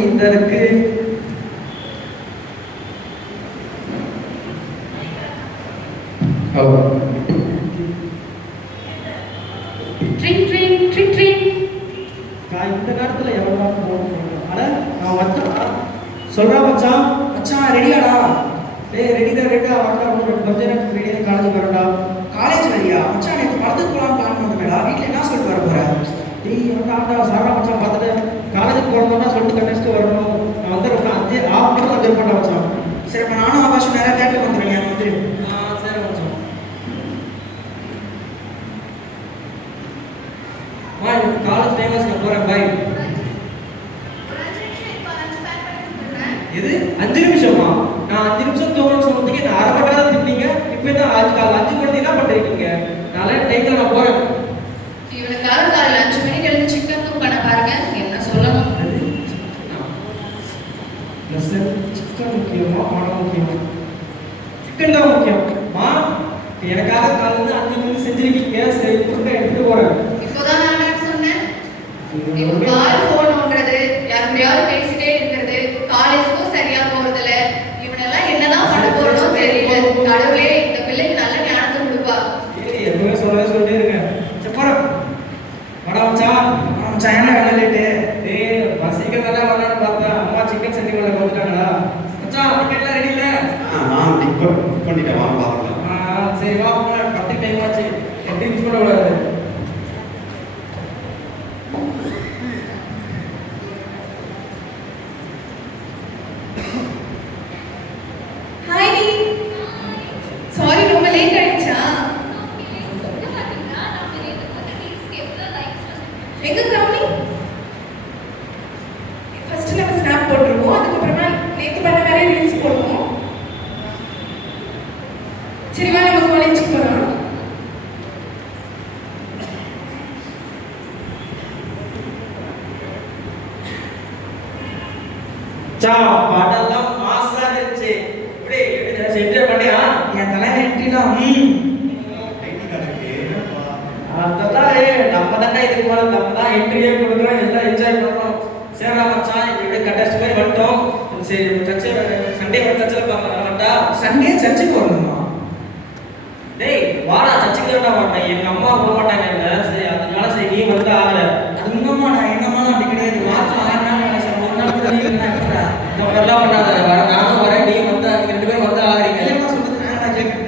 இதற்கு இந்த நேரத்தில் எவ்வளோ சொல்றா மச்சான். மச்சான் ரெடியாடா? டேய் ரெடிடா ரெடிடா வாடா, ஒரு கொஞ்ச நேரத்துக்கு ரெடியா காலேஜ் வரடா. காலேஜ் ரெடியா மச்சான்? எனக்கு படத்துக்கு போகலாம் பிளான் பண்ணுவேடா. வீட்டில் என்ன சொல்லிட்டு வர போற? டேய் ஆண்டா சாரா மச்சான் பார்த்துட்டு காலேஜுக்கு போகணும்னா சொல்லிட்டு கண்டிச்சுட்டு வரணும். நான் வந்து ரொம்ப 5 வந்துருப்பேன்டா மச்சான். சரி இப்போ நானும் ஆகாஷம் நேராக தேட்டருக்கு வந்துடுறேன். எனக்கு வந்துரு. சரி மச்சான். எனக்கு காலேஜ் டைமர்ஸ்ல போறேன். பாய். இது 5 நிமிஷமா? நான் 5 நிமிஷம் தூங்கணும்னு சொன்னதுக்கு நான் 1/2 மணி நேரம் திட்டீங்க. இப்போ தான் ஆஜ் கால் 5 மணிக்கு என்ன பண்ணிருக்கீங்க? நாளை டைம்ல நான் போறேன். இவனுக்காக காலையில் 5 மணிக்கு எழுந்து சிக்கன் தூக் பண்ண பாருங்க. என்ன சொல்லணும்? சிக்கன் முக்கியமா பணம் முக்கியமா? சிக்கன் தான் முக்கியம். எனக்காக காலையில் 5 மணிக்கு செஞ்சிருக்கீங்க. சரி ஃபுட்டை எடுத்துட்டு போறேன். இப்போதான் நான் சொன்னேன். யாரு போன் ஓடுறது, யாருக்கையாவது பேசிட்டே இருக்கிறது, காலேஜுக்கும் சரியா போறதில்ல. இவனெல்லாம் என்னதான் பண்ண போறதோ தெரியல. கடவுளே இந்த பிள்ளைக்கு நல்ல ஞானத்தை கொடுப்பா. எப்பவுமே சொல்லிட்டே இருங்க. போறேன். வடா மச்சான். மச்சான் என்ன வேலை லேட்டு? சீக்கிரம் தானே வரலான்னு பார்த்தா அம்மா சிக்கன் செஞ்சு கொண்டு வந்துட்டாங்களா? மச்சான் டிக்கெட்லாம் ரெடி இல்லை? டிக்கெட் பண்ணிட்டேன். வாங்க பார்க்கலாம். சரி வா போகலாம். 10 டைம் ஆச்சு. எப்படி மிஸ் பண்ண கூடாது. பாடெல்லாம் மாசா இருந்துச்சு. இப்படி என்ஜாய் பண்ணியா? என் தலைமை என்ட்ரிலாம் அதெல்லாம் நம்ம தானே இதுக்கு மேலே நம்ம தான் என்ட்ரியே கொடுக்குறோம். எல்லாம் என்ஜாய் பண்ணுறோம். சரிடா மச்சான் இப்படி கட்டஸ்ட் மாதிரி வந்துட்டோம். சரி சண்டே வந்து சர்ச்சில் பார்க்கலாம்டா. சண்டே சர்ச்சுக்கு வரணுமா? டேய் வாடா சர்ச்சுக்கு தான்டா வரணும். எங்கள் அம்மா போக மாட்டாங்க என்ன. சரி அதனால சரி நீ வந்து ஆகல. அது உங்க அம்மா நான் எங்கள் அம்மா அப்படி கிடையாது. மாதம் 6 நாள் ஒரு நாள் கூட நீங்க இந்த மாதிரிலாம் பண்ணாத. நானும் வரேன் நீ வந்து அதுக்கு 2 பேரும் வந்து ஆகிறீங்க. என்ன சொல்றது நான் கேட்குறேன்.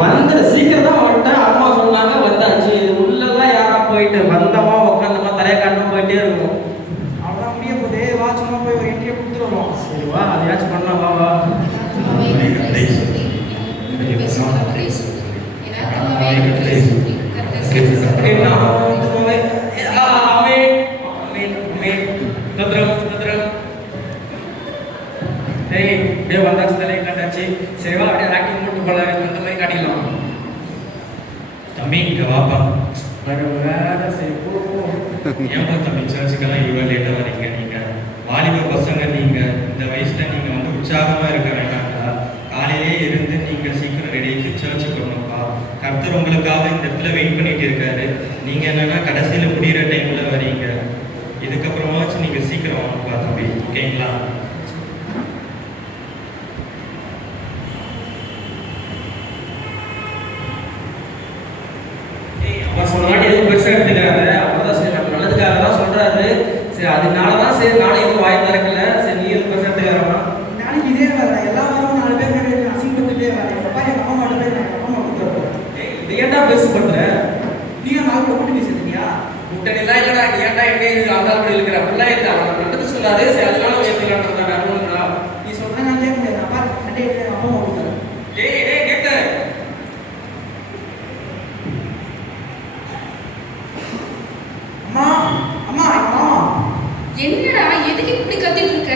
வந்த சீக்கிரம் தான் வந்துட்டேன். அம்மா சொன்னாங்க வந்தாச்சு. இது உள்ளதான் யாரா போயிட்டு வந்தமா உட்காந்தமா தலையை காட்டமா போயிட்டே இருக்கும். அவ்வளோதான் முடிய போதே. வா சும்மா போய் ஒரு என்ட்ரியை கொடுத்துட்டு வரோம். சரி வா அதையாச்சும் பண்ணலாம். வா வா வந்தாச்சு தலையை காட்டாச்சு. சரிவா அப்படியே ஆக்டிங் மட்டும் போல அந்த மாதிரி காட்டிக்கலாம். தம்பி இங்கே வாப்பா. வேற சரி ஏன்பா தம்பி சர்ச்சுக்கெல்லாம் இவ்வளோ லேட்டாக வரீங்க? நீங்கள் வாலிப பசங்க. நீங்கள் இந்த வயசில் நீங்கள் வந்து உற்சாகமாக இருக்க வேண்டாம்டா. காலையிலே இருந்து நீங்கள் சீக்கிரம் ரெடி ஆகி சர்ச்சுக்கு வரணும்ப்பா. கர்த்தர் உங்களுக்காக இந்த இடத்துல வெயிட் பண்ணிட்டு இருக்காரு. நீங்கள் என்னென்னா கடைசியில் முடிகிற டைமில் வரீங்க. இதுக்கப்புறமாச்சும் நீங்கள் சீக்கிரம் வாங்கப்பா தம்பி. ஓகேங்களா? சொன்னாடி எதுவும் பெருசாக எடுத்துக்கிறாரு. அப்பதான் சரி நம்ம நல்லதுக்காக தான் சொல்றாரு. சரி அதனால தான் சரி நானும் எதுவும் வாய் திறக்கல. சரி நீ எதுவும் பெருசாக எடுத்துக்கிறாரா? நாளைக்கு இதே வேற எல்லா வாரமும் 4 பேர் நிறைய அசிங்கப்பட்டுட்டே வேற. எப்பா என் அம்மா மட்டும் போய் நான் அம்மா கொடுத்துருப்பேன். இது ஏன்டா பேசு பண்ற? நீயும் 4 பேர் கூட்டி பேசிருக்கியா? கூட்டணிலாம் இல்லடா. நீ ஏன்டா என்ன அந்த அப்படி இருக்கிற அப்படிலாம் இல்லை. அவன் நல்லது சொல்லாரு. சரி அதனால ஏற்றுக்கலான்றா. நீ சொல்றேன் நான் கேட்க முடியாது. அப்பா சண்டே அம்மா கொடுத்துறேன். டேய் டேய் கேட்க என்னடா எதுக்கு இப்படி கத்திட்டு இருக்க?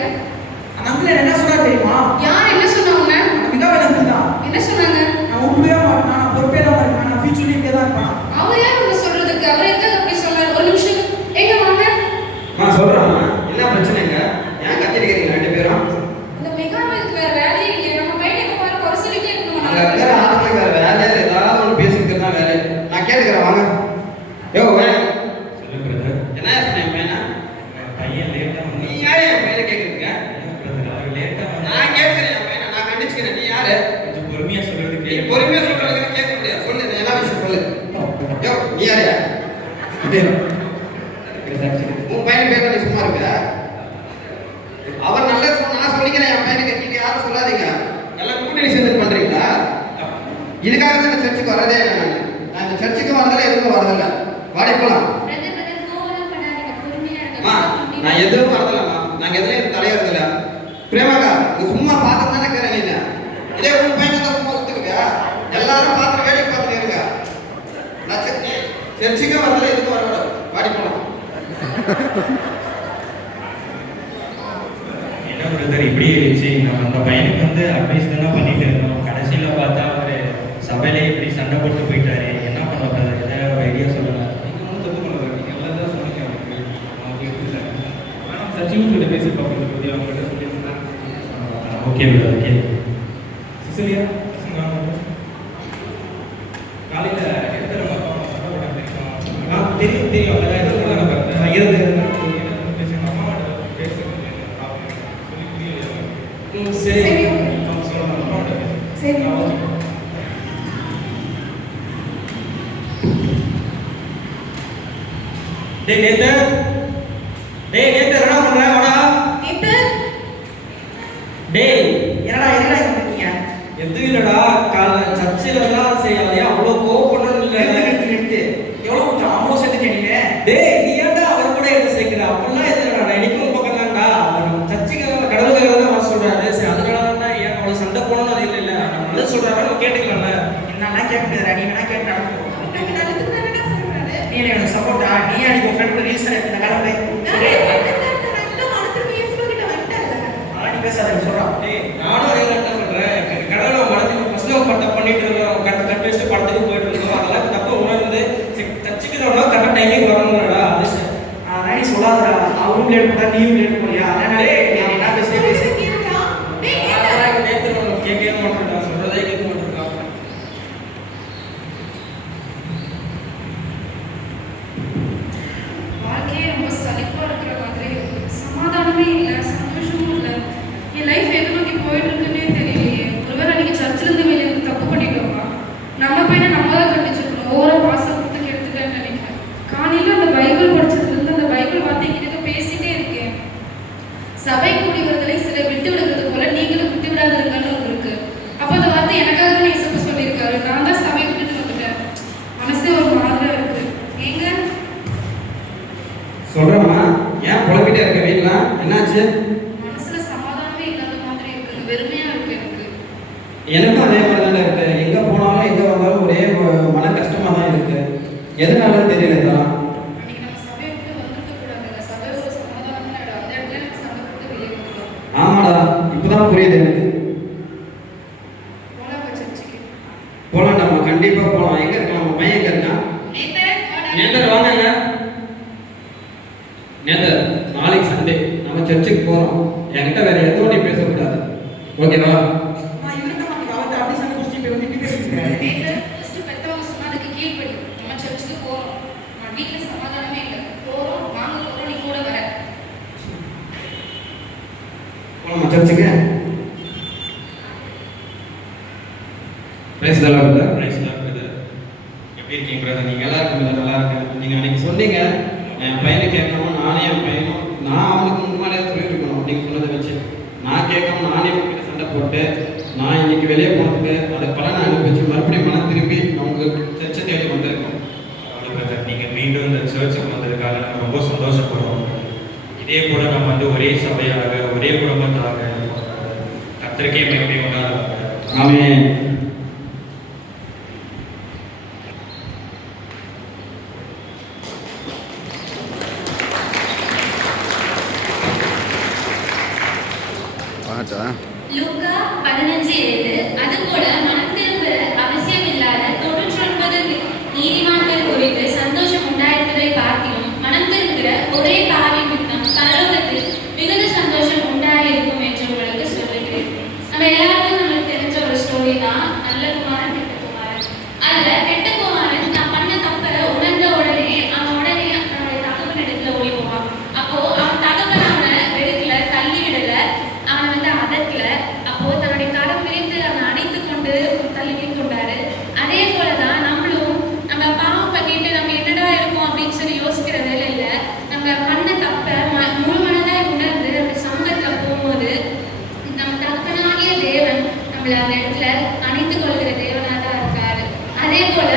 நம்மள என்ன சொன்னா தெரியுமா? யார் என்ன சொன்னா உன்ன? இருப்பான். அவர் யார் உங்க சொல்றதுக்கு? அவர் எதுக்காக அப்படி சொல்றாரு? ஒரு நிமிஷம் எங்க வாங்க. சொல்றேம்மா, என்ன பிரச்சனைங்க? ஏன் கத்திருக்கிறீங்க ரெண்டு பேரும்? இந்த மெகானுக்கு வேற வேலையே இல்லையே. நம்ம பையனை எப்ப பாரு குறை சொல்லிட்டே இருக்கணும். அங்க வேற ஆளுக்கு வேற வேலையா ஏதாவது ஒன்று பேசிக்கிட்டு தான் வேலை. நான் கேட்டுக்கிறேன் வாங்க. யோ வேணும். சொல்லு பிரதர். என்ன சொன்னேன் பையனா? பையன் லேட்டா வந்து நீ யாரு என் பையனை கேட்குறீங்க? பிரதர் அவர் லேட்டா வந்து நான் கேட்கிறேன் என் பையனை, நான் கண்டிச்சுக்கிறேன். நீ யாரு? கொஞ்சம் பொறுமையா சொல்றது நீ கேளு. பொறுமையா சொல்றதுக்கு கேட்க முடியாது. சொல்லு, என்ன விஷயம் சொல்லு. யோ நீ யாரு? உன் பையன் பேர் நீ சும்மா இருக்க? அவர் நல்ல நான் சொல்லிக்கிறேன் என் பையனுக்கு. நீங்க யாரும் சொல்லாதீங்க. எல்லாம் கூட்டணி சேர்ந்து பண்றீங்களா? இதுக்காக தான் இந்த சர்ச்சுக்கு வரதே இல்லை. நான் இந்த சர்ச்சுக்கு வரதில்லை, எதுக்கும் வரதில்லை. வாடி போலாம். பிரதர் கோவம் பண்ணாதீங்க. பொறுமையா அம்மா இருங்க. நான் எதுவும் வரதில்லம்மா. நாங்க எதுலையும் தலையறதில்ல. பிரேமாக்கா நீ சும்மா பார்த்து தானே இருக்கிற. நீ இதே உன் பையனை தான் சும்மா சுத்துக்குவியா? எல்லாரும் பார்த்து வேலைக்கு பார்த்துட்டு இருங்க. நான் சர்ச்சுக்கு வரதில்லை, எதுக்கும் வரக்கூடாது. வாடி போலாம். என்ன பிரதர் இப்படியே இருந்துச்சு. நம்ம அந்த பையனுக்கு வந்து அட்வைஸ் தானே பண்ணிட்டு இருந்தோம். கடைசியில பார்த்தா அவரு சபையிலே இப்படி சண்டை போட்டு போயிட்டாரு. என்ன பண்ண பிரதர்? ஏதாவது ஒரு ஐடியா சொல்லுங்க. நீங்க ஒன்றும் தப்பு பண்ணல. நீங்க எல்லாம் தான் சொன்னீங்க அவனுக்கு. அவங்க எடுத்துட்டாங்க. ஆனால் சச்சின் கிட்ட பேசி பார்ப்போம் இதை பற்றி. அவங்ககிட்ட சொல்லியிருந்தேன். Okay brother. ஓகே சிசிலியா காலையில் எத்தனை அப்பா அம்மா சண்டை போட்டாங்க தெரியுமா? தெரியும் தெரியும். அதெல்லாம் எதுவும் தான் பார்த்தேன். இருந்து பேசுங்க. அம்மா பேசுங்க சொல்லி புரியல. சரி சரி. அவங்க சொல்லலாம். அம்மா சரி. டேய் நேத்து என்ன பண்ற? வாடா. நேத்து டேய் என்னடா இருக்கீங்க? எதுவும் இல்லடா. காலைல சர்ச்சில் தான் செய்யாதே. அவ்வளோ கோவப்படணும் இல்லை. நிறுத்து. எவ்வளோ கொஞ்சம் அவ்வளோ சேர்த்துட்டே நீங்க. டேய் நீ ஏன்டா அவர் கூட எடுத்து சேர்க்கிற? அப்படிலாம் எதுவும் இல்லடா. நான் எனக்கும் பக்கம் தான்டா. அவர் சர்ச்சுக்கு கடவுளுக்காக தான் வர சொல்றாரு. சரி அதனால தான் ஏன் அவ்வளோ சண்டை போகணும்னு அது இல்லை. இல்லை நம்ம நல்லது சொல்றாரு, நம்ம கேட்டுக்கலாம்ல. என்னெல்லாம் கேட்க முடியாதா? நீ வேணா கேட்டு நடக்கும். நீ எனக்கு சப்போர்ட்டா? நீ அன்னைக்கு உன் ஃப்ரெண்ட் ரீல்ஸ் இந்த கடவுளே பேசாத சொல்றான். டேய் நானும் அதே தான் பண்றேன். கடவுளை மனதில் ஃபர்ஸ்ட் பட்ட பண்ணிட்டு இருந்தோம். கட் பேசிட்டு படத்துக்கு போயிட்டு இருந்தோம். அதெல்லாம் தப்பு உணர்ந்து தச்சுக்கு தான் கரெக்டாக டைமிங் வரணும்லடா. அது அதனால நீ சொல்லாதடா. அவரும் லேட் பண்ணா நீயும் லேட் பண்ணியா? அதனால நீ என்ன பேசி நேற்று கேட்கவே மாட்டேன்டா. சொல்றதே கேட்க மாட்டேன்டா. வாழ்க்கையே ரொம்ப சலிப்பா இருக்கிற மாதிரி இருக்கு. சமாதானமே இல்லை, சந்தோஷமும் இல்லை. என் லைஃப் எது நோக்கி போயிட்டு இருக்குன்னே தெரியலையே. ஒருவேளை அன்னைக்கு சர்ச்சில் இருந்து வெளியே வந்து தப்பு பண்ணிட்டோமா? நம்ம பையனை நம்ம தான் கண்டிச்சிருக்கணும். ஓவரா பாசம் கொடுத்து எடுத்துட்டேன்னு நினைக்கிறேன். காலையில் அந்த பைபிள் படிச்சதுலேருந்து அந்த பைபிள் வார்த்தைக்கிட்ட பேசிட்டே இருக்கேன். சபை கூடி வருதலை சிலர் விட்டு விடுறது போல நீங்களும் விட்டு விடாதீங்கன்னு ஒன்று இருக்கு. அப்போ அந்த வார்த்தை எனக்காக தான் இசப்ப சொல்லியிருக்காரு. நான் தான் சபை விட்டுட்டு வந்துட்டேன். மனசே ஒரு மாதிரியா இருக்கு. ஏங்க சொல்றேம்மா, ஏன் புலம்பிட்டே இருக்க? வீட்டுல என்னாச்சு? மனசுல சமாதானமே இல்லாத மாதிரி இருக்கு. வெறுமையா இருக்கு எனக்கு. எனக்கும் அதே மாதிரி தான் இருக்கு. எங்க போனாலும் எங்க வந்தாலும் ஒரே மன கஷ்டமா தான் இருக்கு. எதனாலன்னு தெரியல தான். அன்னைக்கு நம்ம சபையை விட்டு வந்துருக்க கூடாதுல்ல. சபை ஒரு சமாதானமான இடம். அந்த இடத்துல நம்ம சண்டை போட்டு வெளியே வந்துடும். ஆமாடா, இப்பதான் புரியுது எனக்கு. போலாம் சர்ச்சுக்கு. போலாம்டாம்மா, கண்டிப்பா போலாம். எங்க இருக்கலாம்? நம்ம பையன் எங்க இருக்கான்? நேந்தர் வாங்க. நேந்தர் நாளைக்கு சண்டே நம்ம சர்ச்சுக்கு போறோம். என்கிட்ட வேற எதுவும் நீ பேசக்கூடாது. ஓகேவா? பெத்தவங்க சொன்னதுக்கு கீழ்படி நம்ம சர்ச்சுக்கு போறோம். நான் வீட்டுல சமாதானமே இல்லை. போறோம், வாங்க போறோம், நீ கூட வர. போலாமா சர்ச்சுக்கு? Praise the lord. Praise lord brother. எப்படி இருக்கீங்க பிரதர்? நீங்க நல்லா இருக்கு, நல்லா இருக்கேன். நீங்க அன்னைக்கு சொன்னீங்க என் பையனை கேட்கணும். நானே என் பையனும் நான் அவனுக்கு முன்னாடியே சொல்லிட்டு இருக்கணும். நீங்க சொன்னதை வச்சு நான் கேட்காம நானே உங்ககிட்ட சண்டை போட்டு நான் இன்னைக்கு வெளியே போனதுக்கு அதை பலனை அனுப்பிச்சு மறுபடியும் மனம் திரும்பி அவங்க சர்ச்சை தேடி வந்திருக்கோம். அவ்வளோ பிரதர். நீங்க மீண்டும் இந்த சர்ச்சுக்கு வந்ததுக்காக நம்ம ரொம்ப சந்தோஷப்படுறோம். இதே போல நம்ம வந்து ஒரே சபையாக ஒரே குடும்பத்தாக கர்த்தருக்கே மகிமை உண்டாகுங்க. ஆமென். லூக்கா 15:7 அதுபோல மனம் திரும்ப அவசியமில்லாத 99 நீதிமான்கள் பொழுது சந்தோஷம் உண்டாயிருப்பதை பார்க்கிறோம். மனம் திரும்புகிற ஒரே பாவி நிமித்தம் பரலோகத்தில் மிகுந்த சந்தோஷம் உண்டாயிருக்கும் என்று உங்களுக்கு சொல்லுகிறேன். நம்ம எல்லாருக்கும் நம்மளுக்கு தெரிஞ்ச ஒரு ஸ்டோரி தான் நல்ல குமாரன் கெட்ட குமாரன். அதுல கெட்ட குமாரன் தான் பண்ண தப்ப உணர்ந்த உடனே அவன் உடனே தன்னுடைய தகப்பன் இடத்துல ஓடி போவான். அப்போ அவன் தகப்பன் அவனை வெடுக்கல, தள்ளி விடல, அவனை அதட்டல. அப்போ தன்னுடைய கரம் விரித்து அவனை அணைத்து கொண்டு தள்ளி கொண்டாரு. அதே போலதான் நம்மளும் நம்ம பாவம் பண்ணிட்டு நம்ம என்னடா இருக்கும் அப்படின்னு சொல்லி யோசிக்கிற வேலையில நம்ம பண்ண தப்ப முழு மனதாய் உணர்ந்து அந்த சமூகத்துல போகும்போது நம்ம தகப்பனாகிய தேவன் நம்மள அந்த இடத்துல அணைத்து கொள்கிற தேவனா தான் இருக்காரு. அதே போல